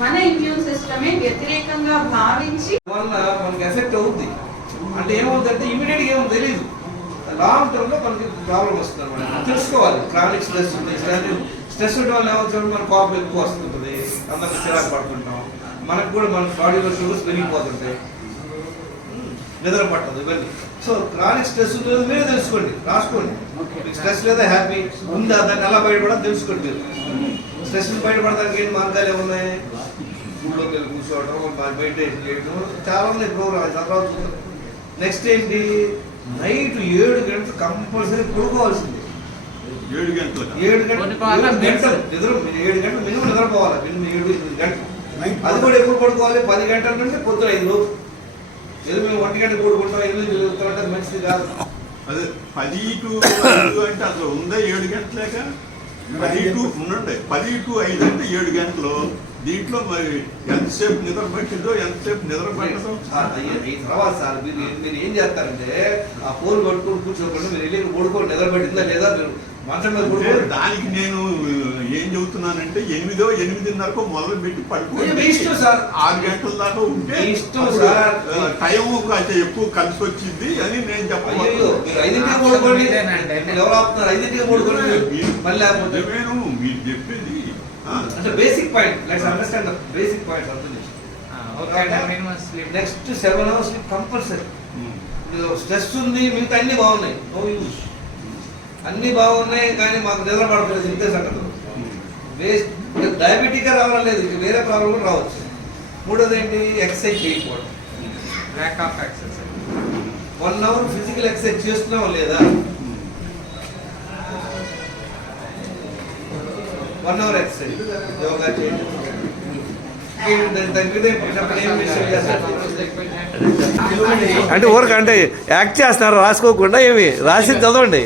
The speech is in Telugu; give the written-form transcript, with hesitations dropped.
మన ఇమ్యూన్ సిస్టమే వ్యతిరేకంగా భావించి వల్ల మనకి ఎఫెక్ట్ అవుద్ది. అంటే ఏమవుతుందంటే ఇమీడియట్ గా ఏమో తెలియదు, లాంగ్ టర్మ్ లో మనకి ప్రాబ్లం వస్తుంది అనమాట. తెలుసుకోవాలి. క్రానిక్ స్ట్రెస్ ఉంది, స్ట్రెస్ ఉండడం వల్ల ఏమవుతుంది, మన కోపం ఎక్కువ వస్తుంటుంది, అందరికి చిరాకు పడుతుంటాం, మనకు కూడా మన బాడీలో షుగర్స్ పెరిగిపోతుంటాయి, నిద్ర పట్టదు, ఇవన్నీ. సో క్రానిక్ స్ట్రెస్ ఉంటుంది, మీరే తెలుసుకోండి, రాసుకోండి. మీకు స్ట్రెస్ లేదా హ్యాపీ ఉందా, దాన్ని ఎలా బయటపడాలి తెలుసుకోండి. మీరు స్ట్రెస్ బయటపడడానికి ఏంటి మార్గాలు ఏమున్నాయి? ఊళ్ళోకి వెళ్ళి కూర్చోవడం, మెడిటేషన్ చేయడం, చాలా ఉన్నాయి ప్రోగ్రామ్. తర్వాత నెక్స్ట్ ఏంటి, నైట్ 7 గంటలు కంపల్సరీ పడుకోవాల్సింది. 7 గంటలు నిద్ర 7 గంటలు మినిమం నిద్రపోవాలి. మినిమం 7-8 గంటలు. అది కూడా ఎప్పుడు పడుకోవాలి? 10 గంటల నుండి పొద్దున 5 లోపు. ఏదో మేము 1 గంట పడుకుంటాం, 8 వెళ్తామంటే మంచిది కాదు. అదే 10 to 5 అంటే అసలు ఉందా 7 గంటలేక? 10 to ఉండండి, 10 to 5 అంటే 7 గంటలు. దీంట్లో మరి ఎంతసేపు నిద్ర పట్టిందో, ఎంతసేపు నిద్ర పట్టదో తర్వాత సార్ మీరు ఏం చేస్తారంటే ఆ ఫోన్ పట్టుకొని కూర్చోకుండా మీరు వెళ్ళి పడుకోండి, నిద్ర పట్టిందా లేదా మీరు మంచం మీద పడుకోండి. దానికి నేను ఏం చెబుతున్నానంటే 8-8:30 మొదలు పెట్టి పడుకోండి. ఇష్టం సార్, 6 గంటల దాకా ఉంటే ఇష్టం సార్. టైం ఎక్కువ కలిసి వచ్చింది అని నేను చెప్పాను. మీరు 5ంటికి పడుకోండి, ఎవరు ఆపుతున్నారు? 5ంటికి పడుకోండి మళ్ళీ. మీరు చెప్పేది అంటే basic point, let's understand the basic point అర్థం చేసుకోండి. Next 7 hours sleep compulsory. Stress ఉంది, మిగతా అన్ని బాగున్నాయి, నో యూజ్. అన్ని బాగున్నాయి కానీ మాకు నిద్ర పడలేదు, ఇంతే సంగతి. వేస్ట్. డయాబెటిక్ రావలేదు, వేరే ప్రాబ్లం కూడా రావచ్చు. మూడోది ఏంటి, ఎక్సర్సైజ్ చేయకపోవడం, lack of exercise. 1 hour physical exercise చేస్తున్నాం లేదా? 1 hour ఎక్సర్సైజ్, యోగా చేయండి. అంటే ఊరికి అంటే యాక్ట్ చేస్తున్నారు, రాసుకోకుండా ఏమి రాసి చదవండి.